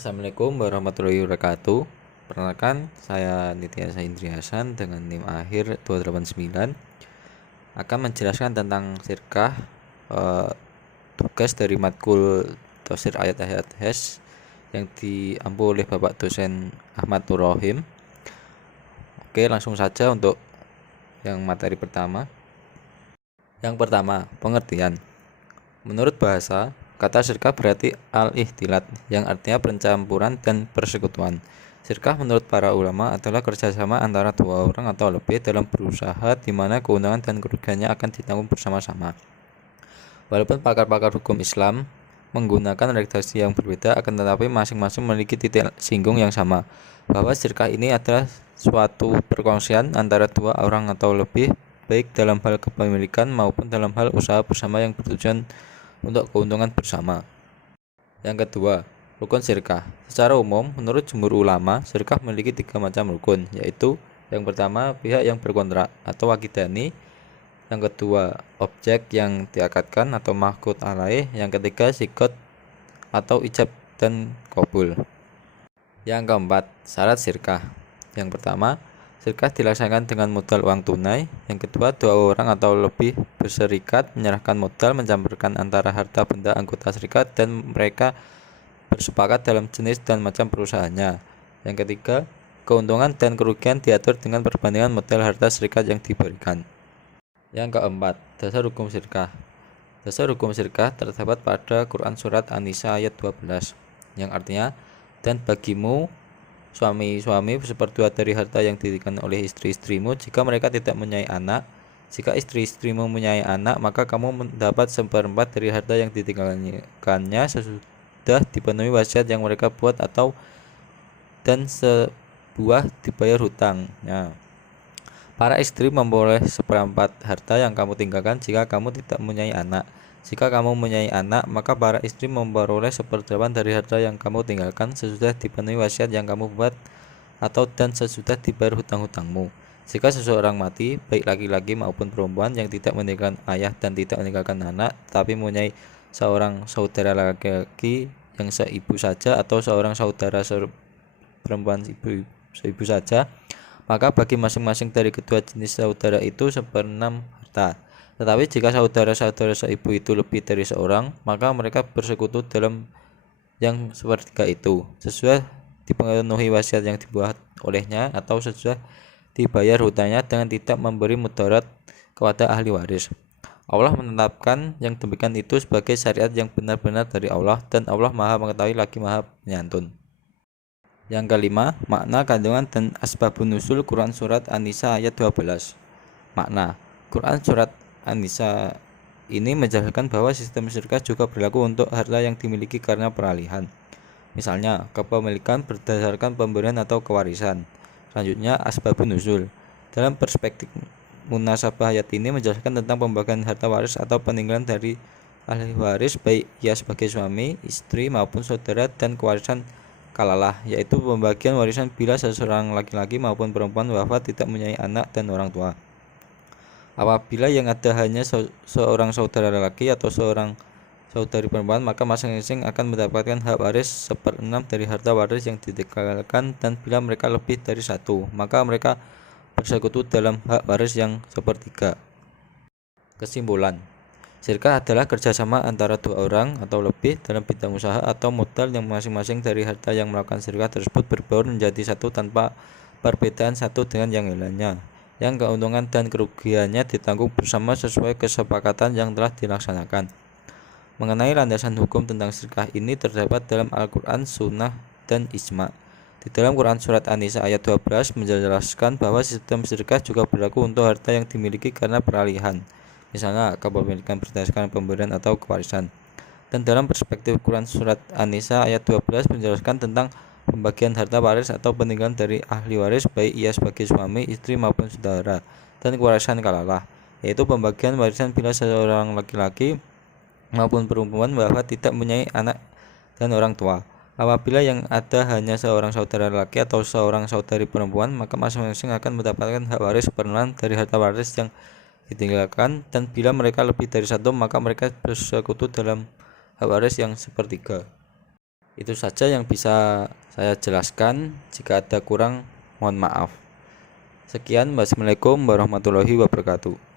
Assalamualaikum warahmatullahi wabarakatuh. Perkenalkan, saya Nitya Indri Hasan dengan NIM akhir 289 akan menjelaskan tentang sirkah, tugas dari matkul tafsir ayat-ayat HES yang diampu oleh Bapak dosen Ahmad Nur Rohim. Oke, langsung saja untuk yang materi pertama. Yang pertama, pengertian. Menurut bahasa, kata sirkah berarti al-ihtilat, yang artinya pencampuran dan persekutuan. Sirkah menurut para ulama adalah kerjasama antara dua orang atau lebih dalam berusaha di mana keuntungan dan kerugiannya akan ditanggung bersama-sama. Walaupun pakar-pakar hukum Islam menggunakan redaksi yang berbeda, akan tetapi masing-masing memiliki titik singgung yang sama, bahwa sirkah ini adalah suatu perkongsian antara dua orang atau lebih, baik dalam hal kepemilikan maupun dalam hal usaha bersama yang bertujuan untuk keuntungan bersama. Yang kedua, rukun sirkah. Secara umum, menurut jumhur ulama, sirkah memiliki 3 macam rukun, yaitu yang pertama, pihak yang berkontrak atau wakidani. Yang kedua, objek yang diakadkan atau mahkut alaih. Yang ketiga, sikot atau ijab dan qabul. Yang keempat, syarat sirkah. Yang pertama, sirkah dilaksanakan dengan modal uang tunai. Yang kedua, dua orang atau lebih berserikat menyerahkan modal mencampurkan antara harta benda anggota serikat dan mereka bersepakat dalam jenis dan macam perusahaannya. Yang ketiga, keuntungan dan kerugian diatur dengan perbandingan modal harta serikat yang diberikan. Yang keempat, dasar hukum sirkah. Dasar hukum sirkah terdapat pada Quran Surat An-Nisa ayat 12, yang artinya, dan bagimu suami-suami seperdua dari harta yang diberikan oleh istri-istrimu jika mereka tidak mempunyai anak. Jika istri-istrimu mempunyai anak, maka kamu mendapat seperempat dari harta yang ditinggalkannya sesudah dipenuhi wasiat yang mereka buat atau dan sebuah dibayar hutangnya. Para istri memperoleh seperempat harta yang kamu tinggalkan jika kamu tidak mempunyai anak. Jika kamu mempunyai anak, maka para istri memperoleh seperdelapan dari harta yang kamu tinggalkan sesudah dipenuhi wasiat yang kamu buat atau dan sesudah dibayar hutang-hutangmu. Jika seseorang mati, baik laki-laki maupun perempuan yang tidak meninggalkan ayah dan tidak meninggalkan anak, tetapi mempunyai seorang saudara laki-laki yang seibu saja atau seorang saudara perempuan seibu saja, maka bagi masing-masing dari kedua jenis saudara itu 1/6 harta. Tetapi jika saudara-saudara seibu itu lebih dari seorang, maka mereka bersekutu dalam yang sepertiga itu, sesudah dipenuhi wasiat yang dibuat olehnya atau sesudah dibayar hutangnya dengan tidak memberi mudarat kepada ahli waris. Allah menetapkan yang demikian itu sebagai syariat yang benar-benar dari Allah, dan Allah Maha Mengetahui lagi Maha Penyantun. Yang kelima, makna kandungan dan asbabun nuzul Quran Surat An-Nisa ayat 12. Makna Quran Surat An-Nisa ini menjelaskan bahwa sistem sirkah juga berlaku untuk harta yang dimiliki karena peralihan. Misalnya, kepemilikan berdasarkan pemberian atau kewarisan. Selanjutnya, asbabun nuzul. Dalam perspektif munasabah ayat ini menjelaskan tentang pembagian harta waris atau peninggalan dari ahli waris, baik ia sebagai suami, istri maupun saudara, dan kewarisan kalalah, yaitu pembagian warisan bila seseorang laki-laki maupun perempuan wafat tidak mempunyai anak dan orang tua. Apabila yang ada hanya seorang saudara laki atau seorang saudari perempuan, maka masing-masing akan mendapatkan hak waris 1/6 dari harta waris yang ditinggalkan, dan bila mereka lebih dari satu, maka mereka bersekutu dalam hak waris yang 1/3. Kesimpulan, sirkah adalah kerjasama antara dua orang atau lebih dalam bidang usaha atau modal yang masing-masing dari harta yang melakukan sirkah tersebut berbaur menjadi satu tanpa perbedaan satu dengan yang lainnya, yang keuntungan dan kerugiannya ditanggung bersama sesuai kesepakatan yang telah dilaksanakan. Mengenai landasan hukum tentang sirkah ini terdapat dalam Al-Quran, Sunnah, dan Ijma'. Di dalam Quran Surat An-Nisa ayat 12 menjelaskan bahwa sistem sirkah juga berlaku untuk harta yang dimiliki karena peralihan, misalnya kepemilikan berdasarkan pemberian atau kewarisan. Dan dalam perspektif Quran Surat An-Nisa ayat 12 menjelaskan tentang pembagian harta waris atau peninggalan dari ahli waris, baik ia sebagai suami, istri maupun saudara, dan kewarisan kalalah, yaitu pembagian warisan bila seorang laki-laki maupun perempuan wafat tidak mempunyai anak dan orang tua. Apabila yang ada hanya seorang saudara laki atau seorang saudari perempuan, maka masing-masing akan mendapatkan hak waris 1/6 dari harta waris yang ditinggalkan, dan bila mereka lebih dari satu, maka mereka bersekutu dalam hak waris yang 1/3. Itu saja yang bisa saya jelaskan. Jika ada kurang, mohon maaf. Sekian, wassalamualaikum warahmatullahi wabarakatuh.